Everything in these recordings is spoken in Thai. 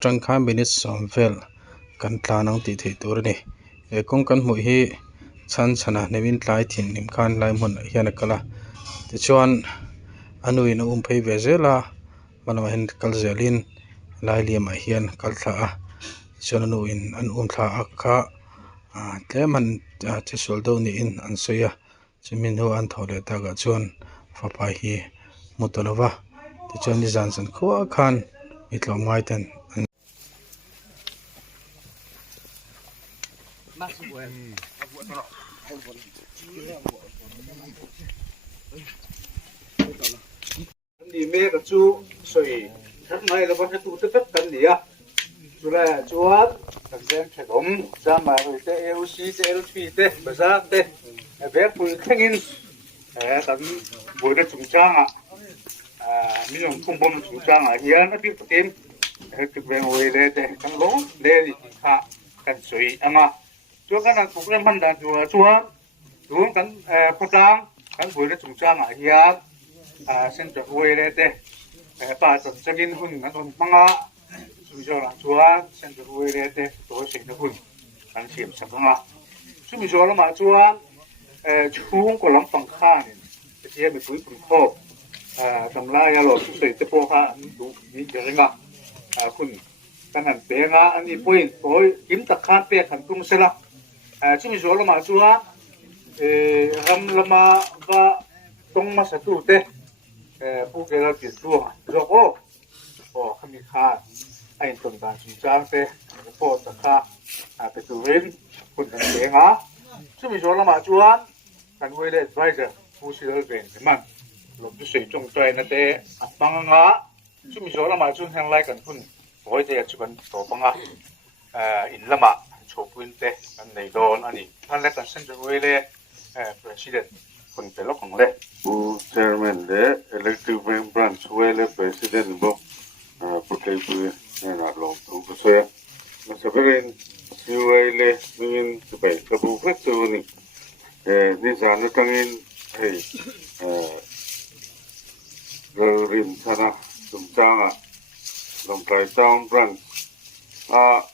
tangkha minute somvel kan tla nang ti thei tur ni kong kan hmuh hi chan chhana nevin tlai thin nim khan lai hmun hian a kala tichuan anuin a phei ve zela manama hin kal zelin lai liamah hian kal thla a chuan anuin an thla a kha tlem an chisual do ni in an soia chumin hu an tho le taka chuan fapa hi mutolova tichuan ni zan chan khuwa khan mitlawm ngai ten đi mẹ cái chú soi thắt ngay là bắt tu tất cần gì à chú là chú hát thằng xem phải đóng ra mà rồi thế LC thế LP thế bây giờ thế bé phụ thanh in tận buổi nó trùng trang mình dùng công bom trùng trang hiện nó biết thêm cái về ngồi đây thế thằng lố đây thì khá cần soi mà chú cái này cũng là mình đã chú hát chú cái phụ trang cái buổi nó trùng trang hiện sen cho huế đấy thế, bà chọn cho cái hun cái hun băng á, chúng tôi làm chúa sen cho huế đấy thế, tôi sinh cho hun, làm xiêm sập băng á, chúng tôi làm mà chúa, chung có làm bằng khan, cái gì mình cũng không khó, tầm lai à rồi chúng tôi tiếp tục ha, đủ những cái gì à, hun, cái này bé ngã anh đi point, tôi kiếm tất cả bé thành công sẽ là, chúng tôi làm mà chúa, làm mà và tung mà sát tu thế. Phụ cái là tiền đua rồi ô khami kha anh tuần ta chỉ trang thế phụ tất cả cái tu viên quân thành tiếng á chúng mình nói là mà chúa cần quay lại advisor phụ sĩ đơn vị cái man lúc cái sự trồng trái nó thế bằng á chúng mình nói là mà chúa hàng lại cần quân mỗi thế chỉ cần tổ bằng á in là mà chụp quân thế anh này đón anh ấy anh lại cần xin cho quay lại presidentคนเป็นลูกของเล่ผู้ chairman เล่ electric bank branch เวล president บอกผู้ใดผู้เนี่ยนะลงทุนก็เสียมาสับเปลี่ยนสิวเล่มีนจะไปกระบุกตัวนี่นี่จานตั้งอินให้เราเรียนชนะสมจังลงไปจ้าง branch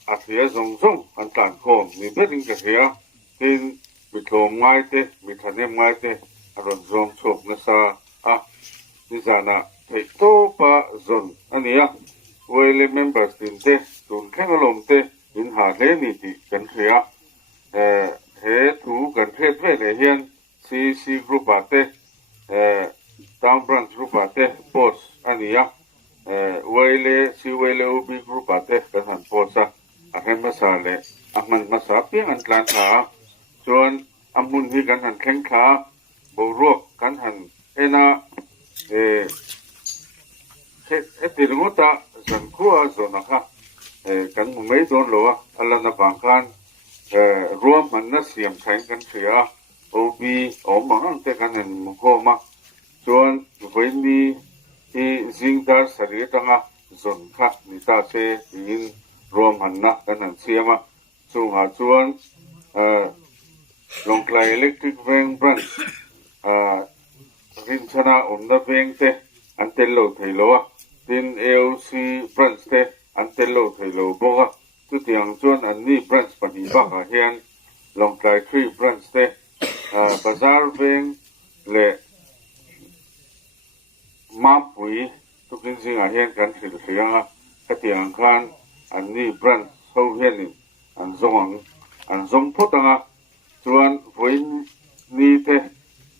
อาเสียส่งอันต่างคนมีเพื่อนจะเสียที่มีโถงไม้เตะมีทันเนมไม้เตะอารมณ์รวมโฉบนะซานี่จานะเทโตปะจนอันนี้เวลเมมเบอร์สินเตะตุนแข่งอารมณ์เตะอินหาเลนี่ที่กันเสียเฮถูกันเทศเวลเฮียนซีกรุ๊ปเตะตามบรันช์กรุ๊ปเตะบอสอันนี้เวลอุบีกรุ๊ปเตะกันหันบอสอันนั้นมาซาเลมันมาซาเพียงอันกลางขาส่วนอามุนที่กันหันแข้งขาบวรวกกันหันติดงุตาสันขั้วส่วนนะคะกันไม่โดนหรออัลลันบางการรวมมันน่าเสียมแข่งกันเสียโอบีบางอันแต่กันเห็นมุขมาส่วนวันนี้ที่จิงดาสรีตั้งส่วนค่ะนิตาเซยินรวมหันนะกันหันเสียมาส่วนลงไกลเล็กทริกเวงบรันรินชนะดาเวงเตอันเตลโลไทโลดินLCบรันเตอันเตลโลไทโลบอกทุกอย่างส่วนอันนี้บรันปฏิบัติเฮียนลงไกลทรีบรันเตบาซาร์เวงเล่มาปุยทุกสิ่งเฮียนกันสิเสียงกติอังคารอันนี้บรันโซเฮียนอันทรงพุทธังส่วนวันนี้เต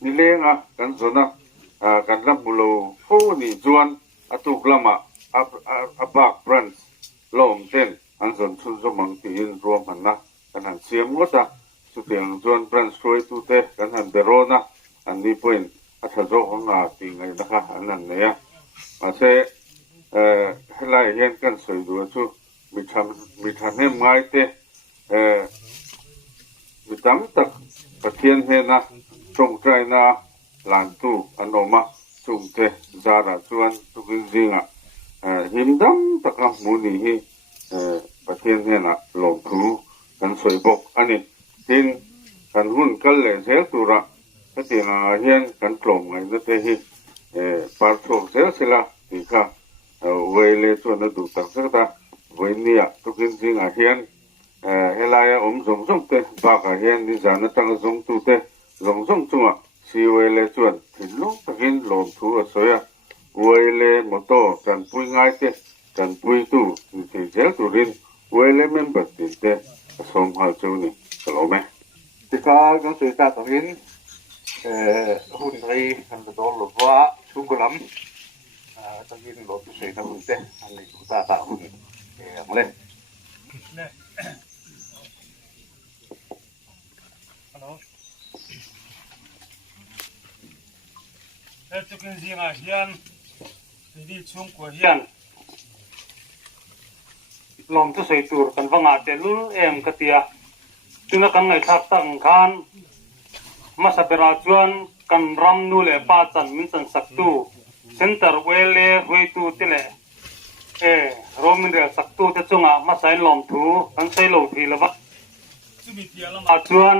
นี่เลี้ยงกันส่วนกันลำบุโลผู้นี่ส่วนตุกลำบักบรันส์ลมเต้นอันส่วนชุนสมังตีนรวมกันนะกันหันเสียงก็จะสุดอย่างส่วนบรันส์ช่วยตุเตกันหันเดโรนะอันนี้เป็นอัตโจของตีไงนะคะอันนั้นเนี่ยมาเสให้ไล่เห็นกันสวยดูชูมีทันเห็นไงเตมีตั้มตักกระเทียนเฮนะจงใจนะหลานตู้อันออกมาจุ่มเตจาระชวนทุกสิ่งหิมตั้มตักมูนี่กระเทียนเฮนะหลงถูกันสวยบกอันนี้ทิ้งกันหุ่นกันเลยเสียตัวละก็เตียงเฮียนกันกลมไงนั่นเองปาร์ทโซเสียสิละที่ค่ะเวลชวนดูตักสักตา với nia tôi kiến riêng ở hiền hay là giống giống thế bác ở hiền đi ra nó tăng giống tu thế giống chung à siêu lệ chuẩn thì lúc thực hiện lồng thu ở soi à quay lệ một tổ cần pui ngay thế cần pui tu thì dễ tu rin quay lệ member thì thế sống hal châu này kalau meh thì có sự ta thực hiệnหุ่นไทยกันตัวหลบว่าชุ่มกล้ำthực hiện lồng tu sấyทำหุ่นเต้อันนี้ตัวตาหุ่นอะไรฮัลโหลจะกินสิ่งอาเฮียนที่ชุ่มกว่าเฮียนลมจะใส่ตัวกันฟังอาเตลุกติยาจึงนักกันในทักตั้งคันมาสับราจวนกันรำนูเลป้าจันมินสันสักตูเซ็นเตอร์เวเลหวยตูติเลโรมินเรสักตูจะจงมาใส่ลมถูกันใส่โลทีละวะจุมิเตียละมาจวน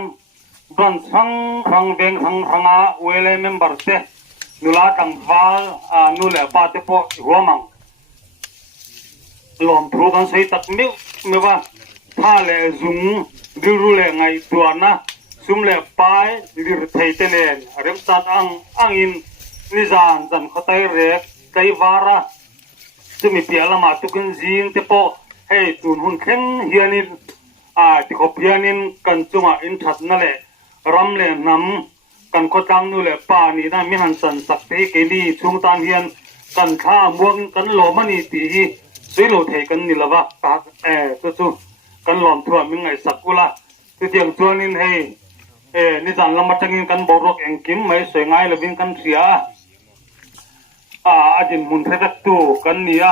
บรันสังรังเบงสังรังอาเวเลเมมเบอร์เตนูลาตังวาลนูเลป้าเตโปหัวมังลมถูกันใส่ตักมิวไม่ว่าท่าเลซุงดิรูเลไงตัวนะซุมเลปายดิรไทเตเลนเริ่มตัดอังอินนิจานจันขตายเรกไกวาระจะมีเปียละมาตุกันจีนเตโปให้ตุนหุ่นเข้งเฮียนินที่เขาเฮียนินกันจุงอินทัดนั่นแหละรำเลนำกันขจังนู่เลปานี่นะมีหันสันสักตีเกดีชุงตานเฮียนกันข้าม่วงกันโลมันนี่ตีสวยโลไทยกันนี่ละวะปากจู่กันหลอมทั่วมิงไงสักกุละที่เตียงตัวนินให้นิจานละมาจังกินกันบรกเองกิมไม่สวยงามเลยวิ่งกันเสียอาจินมุนเทตตูกันเนี่ย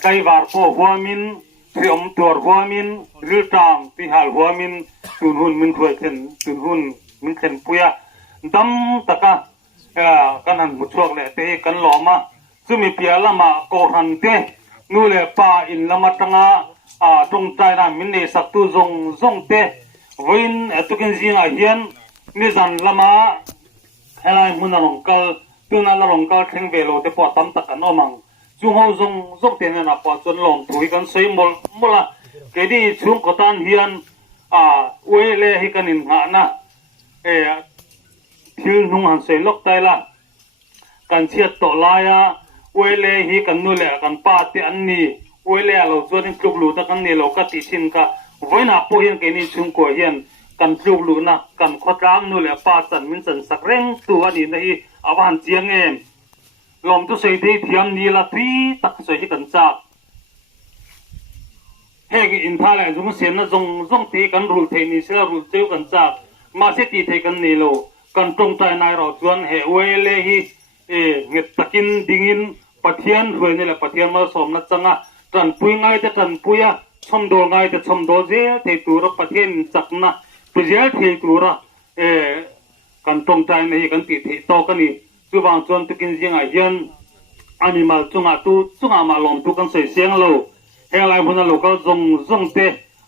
ไกวาร์โฟหัวมินเสียมตัวหัวมินรื้อตามที่หาหัวมินตุนหุ่นมินถวยเข็นตุนหุ่นมินเข็นปุยดำตะกะกันหันมุดช่วงเลยเตะกันหลอมาซึ่งมีเปียละมาโกหันเตนู่เลยป่าอินละมาตั้งตรงใจนะมินเนสักตูซงเตวินตุกินซิงอาเฮียนนิจันละมาเฮลัยมุนลงกัลตุนัลลงกัลเทงเวโลเตปอตัมตะกันอมังจุงเฮาซงเตนนะปอจนลงถุยกันสวยมละเกดีชุงกตันเฮียนเวเลฮิกันินหานะทิลนุงหันเสลกไตละกันเชียตโตลายาเวเลฮิกันนู่นแหละกันป้าที่อันนี้เวเลเราส่วนนี้กลุ่มลูตะกันนี่เราก็ติชินก็ไว้น่ะพูดยังแกนี่ชุมกัวเฮียนกันกลุ่มลูนะกันขดร้างนู่นแหละป้าจันมินสันสักเร่งตัวนี้ในอวานเจียงเองลมตุเสยที่เทียมนี่ละทีตักเสยที่กันจากเฮกอินทาแหละจุมเสียนนะจงตีกันรูเทนี่เสียรูเจ้ากันจากมาเสตีเทกันนี่เรากันตรงใจนายเราส่วนเฮเวเลฮีเงตะกินดิ่งินปะเทียนหวยนี่แหละปะเทียนมาสมนัดจังอ่ะจันปุยง่ายแต่จันปุยอ่ะชมโดง่ายแต่ชมโดเจเทตัวรปะเทียนจักนะปุยเจเทตัวระกันตรงใจในกันติเทโตกันนี่คือบางส่วนตุกินเสียงอาเย็นอันนี้มาจุงอาตุจุงอามาลมตุกันเสียงเราเฮลัยพนันเราก็จงเต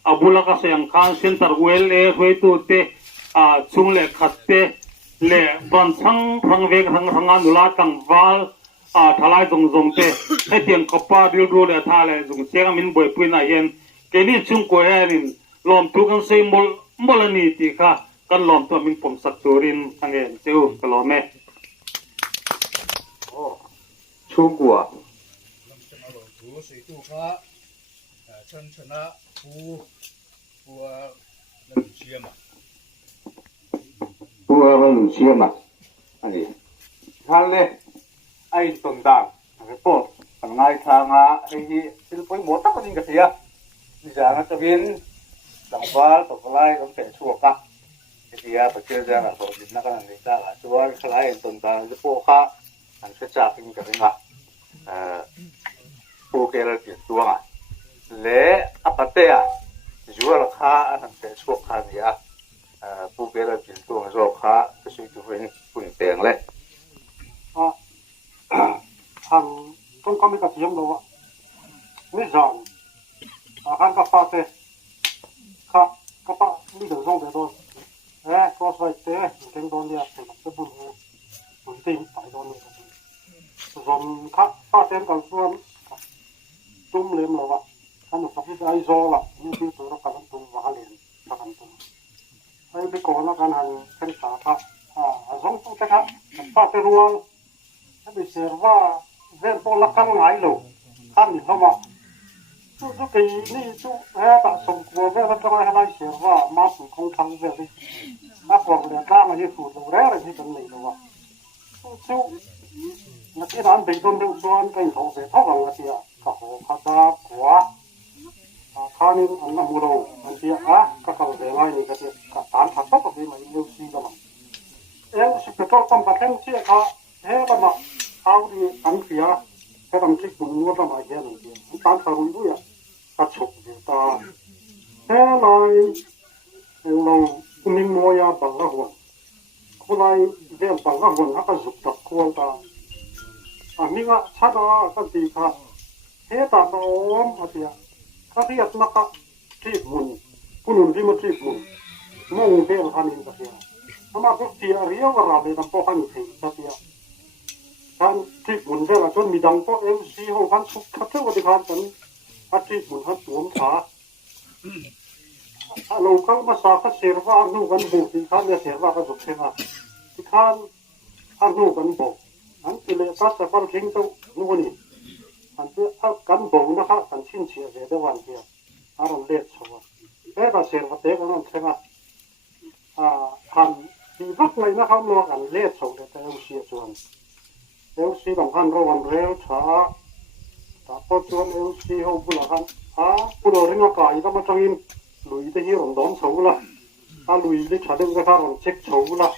อบุลก็เสียงข้างเส้นตะเวลหวยตัวเตชุงเล็กขัดเตเล่บันชังทังเวกทังงานนุลาตังวาลทลายจงเตให้เตียงกบป้าดิวดูเลยท่าเลยจงเสียงมินบ่อยปุยน่าเย็นแกนี่ชุงกัวเฮลินลมทุกันเสียมลนีติค่ะกันลมตัวมินผมสักตัวรินทางเงินเจ้าก็ลมแม่ชุงกัวถูสีตู้ฟ้าชนะผู้นั่นเชียมาผู้นั่นเชียมาอันนี้ท่านเลยไอ้ต้นด่างไอ้พวกทางไงทางไอ้ที่ศิลปินหมดตั้งคนนี้ก็เสียดิฉันจะบินสังวาลตกไล่ก็เป็นชั่วครับไอ้ที่ไปเจอเรื่องอะไรผมดินนักการเมืองได้ชัวร์คล้ายต้นด่างจะพวกข้าอันเชื่อใจกินกันเลยนะผู้เกลือเปลี่ยนตัวอ่ะเละอัปเตะจัวราคาอันนั้นเป็นชั่วคราวนี้ผู้เกลือเปลี่ยนตัวชั่วคราวก็ช่วยตัวเองปุ่นเตียงเลยทางต้องก็มีกระเทียมด้วยนี่จานข้างกับปลาเตะข้ากับปลาไม่ถึงส่งเดี๋ยวโดนก็ใส่เตะถึงโดนเนี่ยถึงจะบุญตีนไปโดนเลยส่วนข้าปลาเตะกับส่วนจุ่มเลี้ยมเรา kan sakit ai zola ni ti tu ro kan tu wa len ta kan tu ai bi ko na kan han kan sa tha zong tu ta ka pa te ruang ta bi serva ven po la kan ngai lo kan ni ma chú cái này chú hết đã sống qua về là trong hai năm serva mà cũng không thắng về đi nó còn là ta mà như phụ đồ đấy là như cái này đâu chú là cái đàn bình quân đâu doan cái thầu về thóc bằng cái gì à cái hồ khát ra quả khá nên ăn nằm mua đồ ăn gì các cái về ngay này cái gì cái tán thắt tóc cái mà yêu gì đó mà em sẽ phải cho tâm bát em chia cả hết mà ao đi ăn phía cái làm cái cùng mua ra mà cái này cái tán thắt rồi đấy à chụp được ta thế này lâu mình mua ya bằng cái hồn cô này về bằng cái hồn nó giúp tập cô ta mình á chắc là cái gì cả thế ta nó mà thì cái gì nó cả chỉ muốn cô nuôi đi mà chỉ muốn mong về là hành cái gì mà cái gì riêng cái nào để làm bao hành thì cái gì kan chỉ muốn về là cho mình đăng có em xí hồ kan chụp khắp theo cái kan kan chỉ muốn hát tuồng thả lâu các mà sao các serva ăn nụ gần bộ thì kan để serva các dục thế nào thì kan ăn nụ gần bộ anh chỉ lấy các sản phẩm kinh tế nụ này anh chỉ gần bộ nó khác anh xin chia về để hoàn thiện anh làm lết sao cái các serva thế cái nó thế nào anh thì bắt này nó không lo anh lết sao để theo xia chuẩn theo xia bằng han rồi anh rêu trả ta có chuyện em xí hậu bù là han bù đồ riêng cái đó mà trong in lùi tới hier ông đón xấu là lùi đi trả được cái thằng ông check xấu là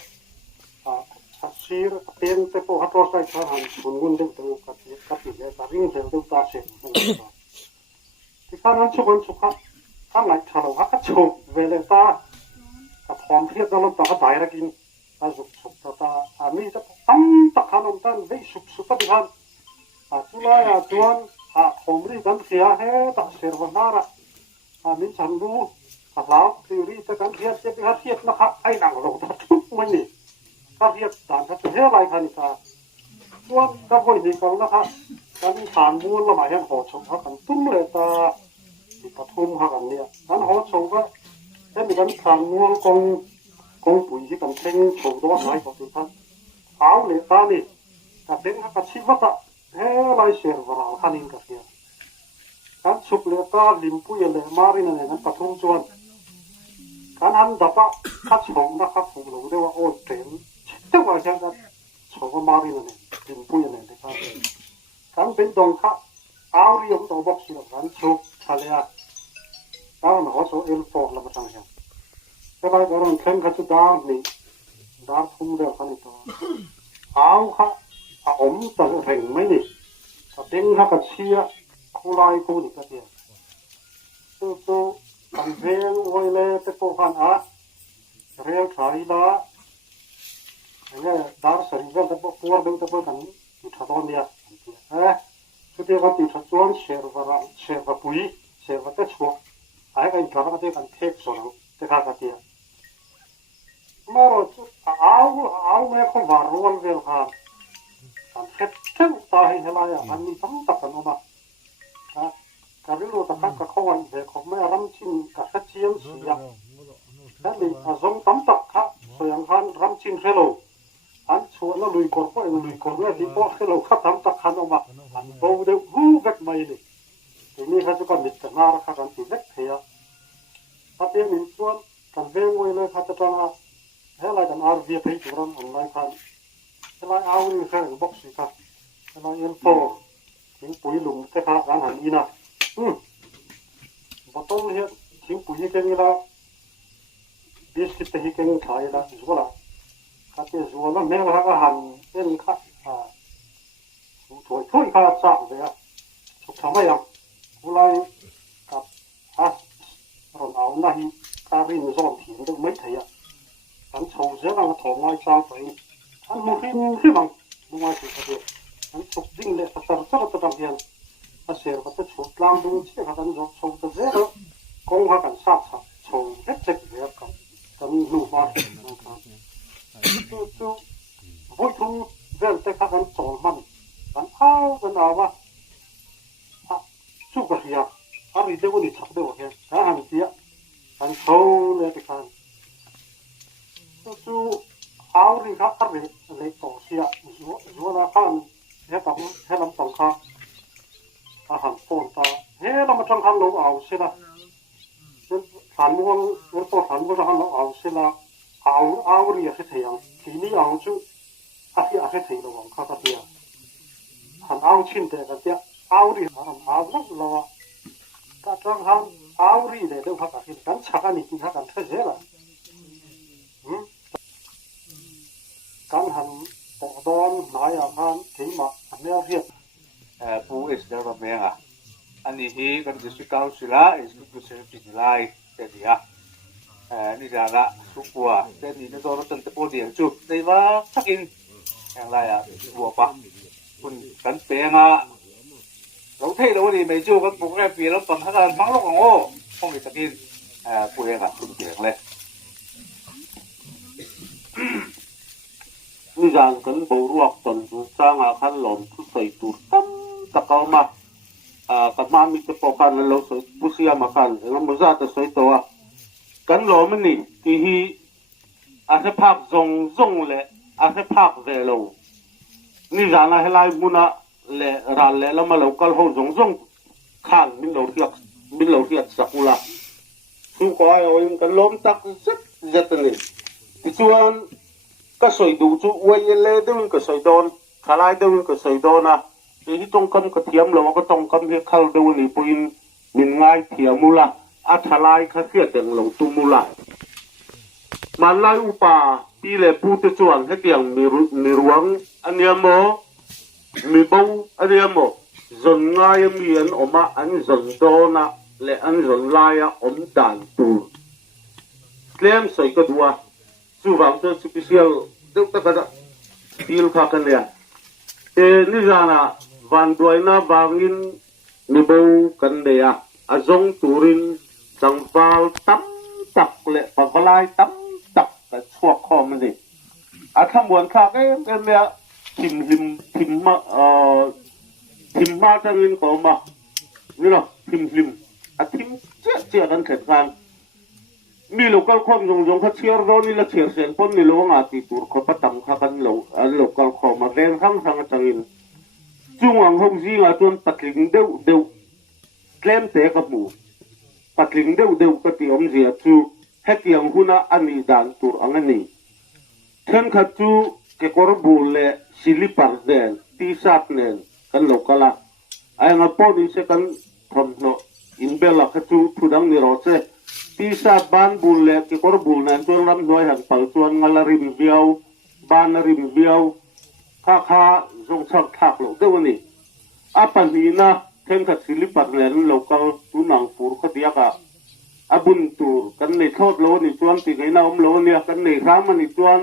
xí tiền tới phố hát rosa cái hàng buồn buồn được từ cái gì đấy ta riêng theo được ta sẽ thì khán anh chụp khán lại trả đầu hát chụp về lên ta cái thòng thiết đó nó ta đại ra kinh ta chụp ta mi ta tâm ta khán ông ta về chụp ta đi khán chú lai chuan hôm nayกันเสียเฮตักเสียวันน่าระมินฉันรู้แล้วทีนี้จะกันเทียบจะไปหาเทียบนะครับไอ้หนังเราตัดทุกมันนี่ก็เทียบด่านจะเท่าไรกันค่ะส่วนก็คนที่กันนะครับกันฐานมูลละหมายถึงหัวชงเขากันตุ้มเลยตาที่ปฐุมเขากันเนี่ยกันหัวชงก็จะมีกันฐานมูลกองปุ๋ยที่กันเช่งชงตัวไหนของทุกท่านเอาเลยตานี่แต่เป็นเขาชิวะเฮ้ไรเสียว่าเราท่านินกับเสียการสุกเลือดลิมปุยเลยมารินเนี่ยนั้นปฐุมชวนการหันดับปะคัดชงนะครับฝูงหลงได้ว่าโอ้เต็มจังหวะเช่นกันชงว่ามารินเนี่ยลิมปุยเนี่ยนะครับการเป็นดงค่ะเอาเรียมตัวบอกสิการสุกทะเลตอนหัวโซเอลโฟแล้วมาทางเช่นแต่ว่าการเข่งขัดดาร์นี่ดาร์ทุ่มเดียวกันนี่ตัวเอาค่ะผมจะเห็นไหมนี่ถ้าเด้งถ้ากับเชียคู่ไล่คู่นี่ก็เดียวตัวกันเรียงไว้เลยแต่พวกhanเรียงขายละเนี่ยดาร์สริงแต่พวกตัวเดิมแต่พวกกันติดถอนเนี่ยสุดท้ายก็ติดถอนเชื่อว่าปุ๋ยเชื่อว่าแต่ชัวไอ้กันก็ต้องกันเทคส่วนแต่ข้าก็เดียวมาเราเอาแม่เขาวารุลเวลค่ะเช่นตาเห็นอะไรมันมีทั้งตักกันออกมาการรู้ตักกันกับเขาวันเด็กของแม่รำชินกับเชียงเสียแต่มีสมตั้มตักค่ะส่วนพันรำชินเฮโลอันชวนแล้วลุยกอล์ฟลุยกอล์ฟเนี่ยที่พวกเฮโลขับตั้มตักขันออกมาอันโบเดวูเวกไม่เลยทีนี้เขาจะกันมิตรนาค่ะกันที่เล็กเทียถ้าเทียนส่วนกันเวงไว้เลยเขาจะต้องเฮ้ยอะไรกันอาร์วีไปจุดนั้นอะไรกันเฮ้ยเอาเรื่องแค่บ็อกซ์ครับเฮ้ยเอ็นโฟทิ้งปุ๋ยหลุมแต่ค่ะการหันอีน่ะบ่ต้องเฮ็ดทิ้งปุ๋ยเก่งละบิสกิตที่เก่งขายละจั่วละค่ะที่จั่วแล้วแม่ละก็หันเอ็นค่ะถอยค่ะจ้าเลยอ่ะสุดท้ายยังผู้ไล่กับเราเอาหน้าที่การินซ้อมถิ่นต้องไม่เถียฉันโชว์เสียงเราถอดไม้จ้าไปฉันมุ่งขึ้นบังมุ่งไว้สุดท้ายฉันสุดดิ้งเลยสัตว์สัตว์ต่างๆเนี่ยเสียว่าจะชุดลางดูเชื่อกันโชว์ตัวเสียแล้วกงหักกันซาบโชว์เฮ็ดเจ็บเลยครับกันลูกมานะครับจู่ๆบุยทุ่งเรื่องแต่กันโจมมันกันเอาว่าสู้กับเฮีย ari de ko ni thak de he ta han tia han thâu le te kan chu auri kha ari le to sia zo la kan he ta he lam tong kha a han pon ta he lam tong kan lo au se la han mo lo to han mo han lo au se la au ri a se thayang ti ni au chu a fi a se thai lo wang kha ta tia han au chin te ka tia au ri han au lo lo ka tang han au ri le de kha ka hin kan cha ka ni ki kha kan the je la kan han to don na ya kan ti ma an ya riat pu es da ba me nga ani hi kan district council a is ku se pi lai te dia ni ra la su kwa te ni no do tan te po dia chu dei ba sakin yang lai a wo pa kun kan pe nga lo thei lo ni mai chu kan pu ka pi lo pang ha kan mang lo ngô không được sakin pu e nga kun tiang le ni rằng cần bầu ruột tuần chú sang khăn lồng chú sấy tụt tâm tất cả mà các má mi tập khăn lâu sấy pusia mà khăn nó mới ra từ sấy toa cần lồng mình nè thì hi sẽ phạc rong lệ sẽ phạc về lâu ni rằng là lại muốn lệ ra lệ là mà lâu cần hậu rong khăn mình lâu thiệt sakula chú có ai ơi cần lồng tắc rất nè thì chuan cái sợi đủ chú quay lên đâu cái sợi đòn khá lại đâu cái sợi đòn à thì trong cam cái thiam là cái trong cam cái khal đâu này pin mình ngay thiam mula à khá lại cái kia tiếng lâu tu mula mà lại upa đi lệ pu te chuan cái tiếng mi ruang anh em mo mi bông anh em mo dần ngay mi anh oma anh dần đòn à lệ anh dần lại à om đàn tu klem sợi cái đua chú vàng cho special đâu tất cả deal khác cái này ni ra na van đuôi na vangin ni bầu cái này à giống turin chẳng vào tắm tập lệ và vai tắm tập cái chuột kho mình đi tham muốn khác cái này thìm ma cho nên có mà như nào thìm thìm chếtกันเถิดกันมีโลกาลคอมยงเขาเชียร์โดนี่ละเชียร์เซนปนมีโลงอาติตูร์เขาประตังข้ากันโลกาลคอมมาเร่งข้างสังจังอินจุงหวังหงซีงาจนปัดลิงเดวเคลมเตะกับหมูปัดลิงเดวก็ตีอมเสียจูเฮกยังหุนาอันนี้ด่านตูร์อันนี้เช่นขัดจูเกกอร์บูเล่ซิลิปาร์เดนตีซับเนนกันโลกาลาไอ้งาปอดีเซกันทำโนอินเบลขัดจูทุดังนิโรเซที่ซาบ้านบุญเล็กที่กอร์บุญนั้นจนรำด้วยหันปังจวนงาลาริมเบียวบ้านริมเบียวข้าจงชักทักโลกเดี๋ยวนี้ปัญหานะเช่นกับศิลปะเนี่ยโลกาตุนังฟูร์ก็เดียกบุญตูกันในทอดโลนี่จวนตีไงนะโลเนี่ยกันในร้ามันนี่จวน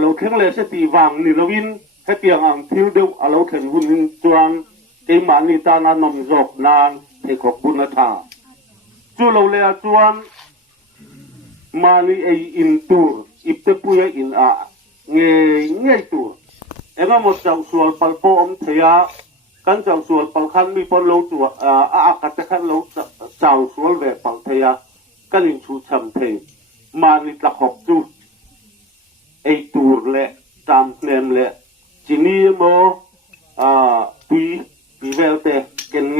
เราเข่งเลยสตีวางนี่เราวินให้เตียงอ่างทิวเดียวเราเข่งบุญจวนไอ้มันนี่ตานานมจบนานเทกบุญธาจูเราเลยจวนมานี่ไออินตูร์อิบเตปุยอินเงยตูร์เอ็งหมดเจ้าส่วนปัลโปอมเทียกันเจ้าส่วนปัลคันมีปนโลตัวกัตคันโลเจ้าส่วนเวปัลเทียกันอินชูชัมเทมานี่ตะขบจูไอตูร์เละตามเนมเละจีนีโมปีเวลเตกันเ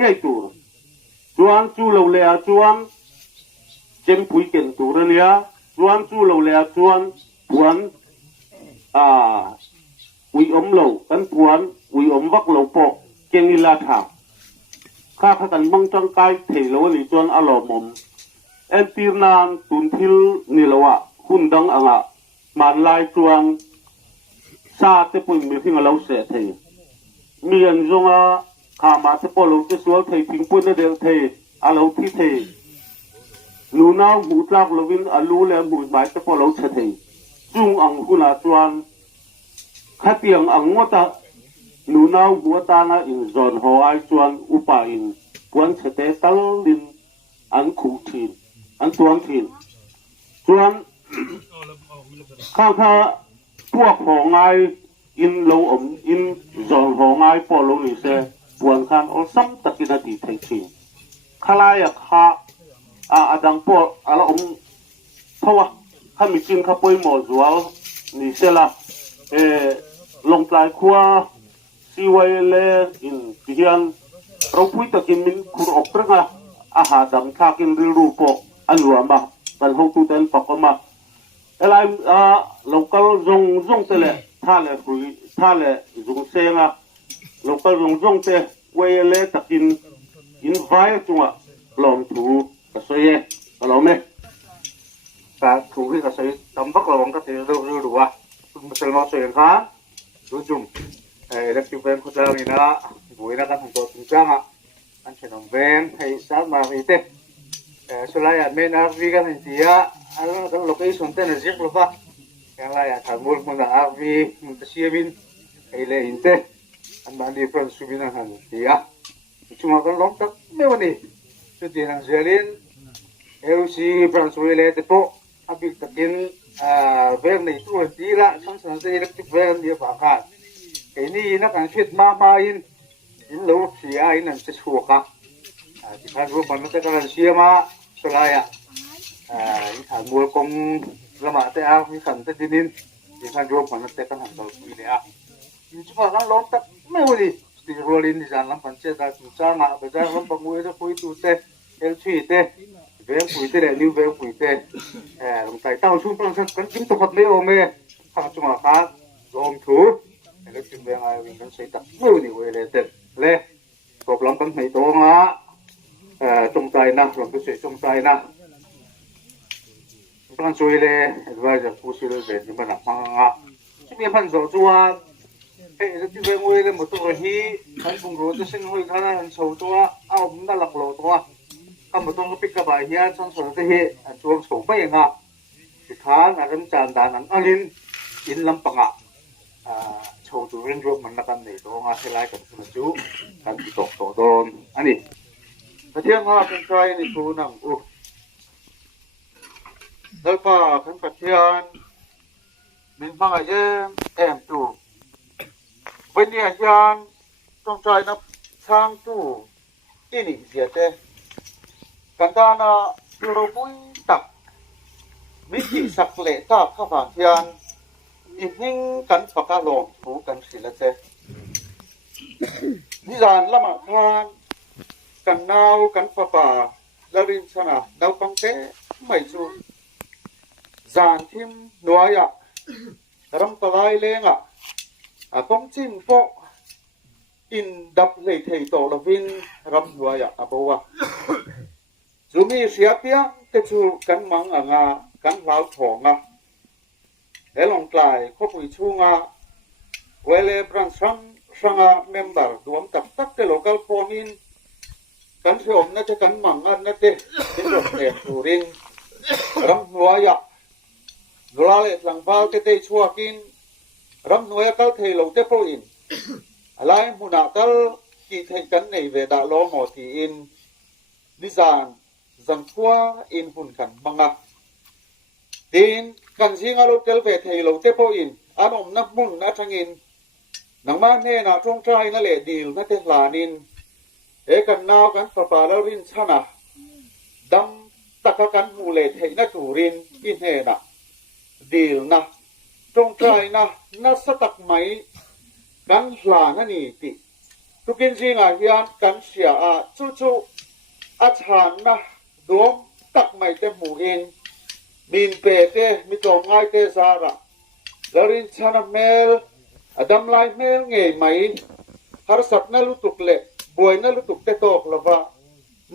งยตูร์จวนจูเราเลยจวนเจมปุยเก่งตัวเรียจวนจูเราเลยจวนปวนอุยอมเรากันปวนอุยอมวักเราปอกเก่งอีลาถาข้ากันบังจังกายเทเราหนีจวนอารมณ์เอ็นตีนานตุนทิลนี่ละวะหุ่นดังมันลายจวนซาเตปุ่ยมีพิงเราเสียเทมีอันจงข้ามาเตปอลูจะสวลเทพิงปุ่นเดียวเทเราที่เทนูน่าหูจักลวินอลูเลหูหมายเตปอลูเทจุงอังหุ่นจวนขัดยังอังวัตนูน่าหัวตานะอินจอนหัวไอจวนอุปาอินปวนเสตตัลลินอันคูทีนอันจวนทีนจวนข้าพวกของไออินโลอมอินจอนของไอปอลูนี่เซป วนคันอลซัมตะกินดีเทคิงขลายข้าดังปออะไรทว่าข้ามีกินข้าป่วยหมอจัวนี่เสละลงปลายขั้วซีไวเลอินพิเฮียนเราพูดตะกินมินคุรอกระอาหารดำข้ากินริรูปออันรวมมากันห้องตู้เต็นปากมาอะไรเราก็จงเตะท่าเลยคุยท่าเลยจงเสียงเราก็จงเตะเวเลตะกินอินไฟจังลองถูกระเซียก็ลองไหมแต่ถูกที่กระเซียทำบักลองก็ถือดูว่ามันจะงอเสียงค่ะดูจุ่มเล็กที่เป็นคนเรานี่นะบุยนะกันทั้งตัวจริงจังอันเช่นเป็นให้สามมาอีเต้สุดท้ายเมนอาร์วีกันที่อันนั้นโลเคชั่นเต้นเรียกหรือเปล่าอย่างไรทางมูลมันอาร์วีมันจะเสียบินให้เลยอินเต้อันนั้นดีฟรานซ์บินหันที่cuma kan lontak memang ni sudah nang jalin si Frans Wile tepo habis takin verne itu tira sang sang saya elektrik verne dia pakai ini nak kan fit main in lo sia in nan sesuaka di kan ru pan ta kan sia ma selaya in kan mul kong lama te a mi kan te dinin di kan ru pan ta kan han Wile ini cuma kan lontak memang ni di rolin di jalan pancet dah susah nak baca kan pengui tu pui tu teh elcui teh veng pui teh new veng pui teh orang tai tahu sumpah kan kim tu hot le ome kang cuma kan rom tu elektrik veng ayu kan saya tak mau ni wei le teh le problem kan hai to nga trong tai na rom tu sei trong tai na kan sui le advisor pu sui le ve ni mana nga chimi pan zo chuaที่เวงเวเลยหมดตัวฮีขันบุงโรจะสิ่งหุยขนาดโชว์ตัวเอาหน้าหลักโลตัวก็หมดตัวก็ปิดกระบายเฮียช่างสนที่ตัวโฉมไม่ยังสิขานอารมณ์จานดานังอลินอินลำปังโชว์ตัวเรื่องรวมมันนักันนี่ตัวงาเทลายกับสุนจุกันติดตกโดนอันนี้แต่เที่ยงว่าเป็นใครนี่ครูนังแล้วก็ขันปัจเจียนมินพังไอแอมตูวันนี้ยันต้องใจนับช่างตู้ที่นี่เสียเต้กันดานะยูโรบุยตักมิจิสักเล่ตาข้าพเจ้าอีนิ่งกันปากกาลงถูกันสิละเต้นิจานละมาทานกันนาวกันฟ้าป่าละรินชนะดาวปังเต้ไม่จูจานทิมนัวยะรำตะไลเลงcông trình phố in đập lấy thầy tổ là vin rắm nuôi à bố dù mi xía pia tết chu cắn măng ngà cắn lao thổ ngà để lòng lại có bụi chu ngà quay branch sang member duam tập tắc cái local formin cắn rồng nó cho cắn măng ăn nó tê cái rồng đẹp thủ rin rắm nuôi à rồi lại lăng bao cái tê chua kin rắm nuôi các thầy lâu tiếp in, lại muốn nạp tal khi thầy cắn này về đạo lo mò thì in, đi dàn qua in hùn cắn bằng ngà, tin cắn riêng alo tel về thầy lâu tiếp in, anh om nắp mun nát trăng in, nắng ban hè nát trong trai nó lệ điều nó tên là in, để cắn nào cắn phá phá lao rin sao nà, đâm tắc cắn mù lệ thầy nó chủ rin in hè nà, điều nà trong trai na sa tak mai kan hla na ni ti tukin jinga hian kan sia chu chan na dom tak mai te mu in min pe te mi tom ngai te zara larin chana mel adam lai mel nge mai har sat na lutuk le boy na lutuk te tok lova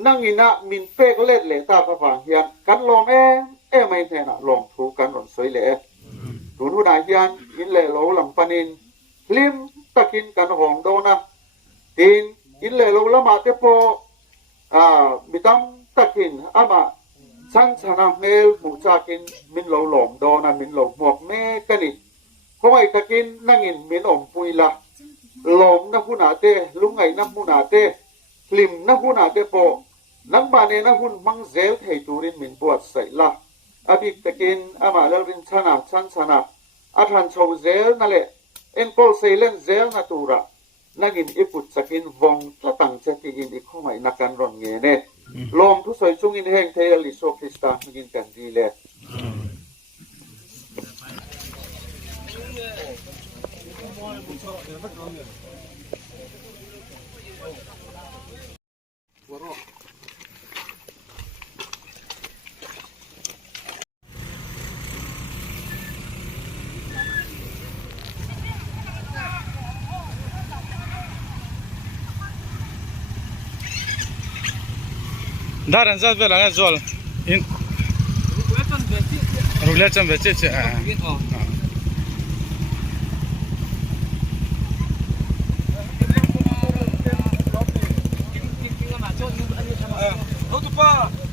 nangina min pe ko let le ta pa hian kan lom mai the na lom thu kan ron soi le tunu đại gian in lệ lỗ làm panin lim takin kan hong do na tin in lệ lỗ lama te po bitam takin ama sang sana mel mu chakin min lo lom do na min lo mok me kani khoi takin nangin min om pui la lom na huna te lungai na huna te lim na huna te po nang bane na hun mang zel thei turin min buat sai la abik takin ama lalrin chan sana athan chou zel na le en kol seilen zel na tura นักอินอิปุตสกินวงจะตั้งใจกินอีกข้อหมายนักการรอนเงี้ยเนี่ยลมทุสอยชุ่งอินแห้งเทอลิโซคริสตากินกันดีเลย daran zat vela nga zol in rugletan vece ce Não, tu pá!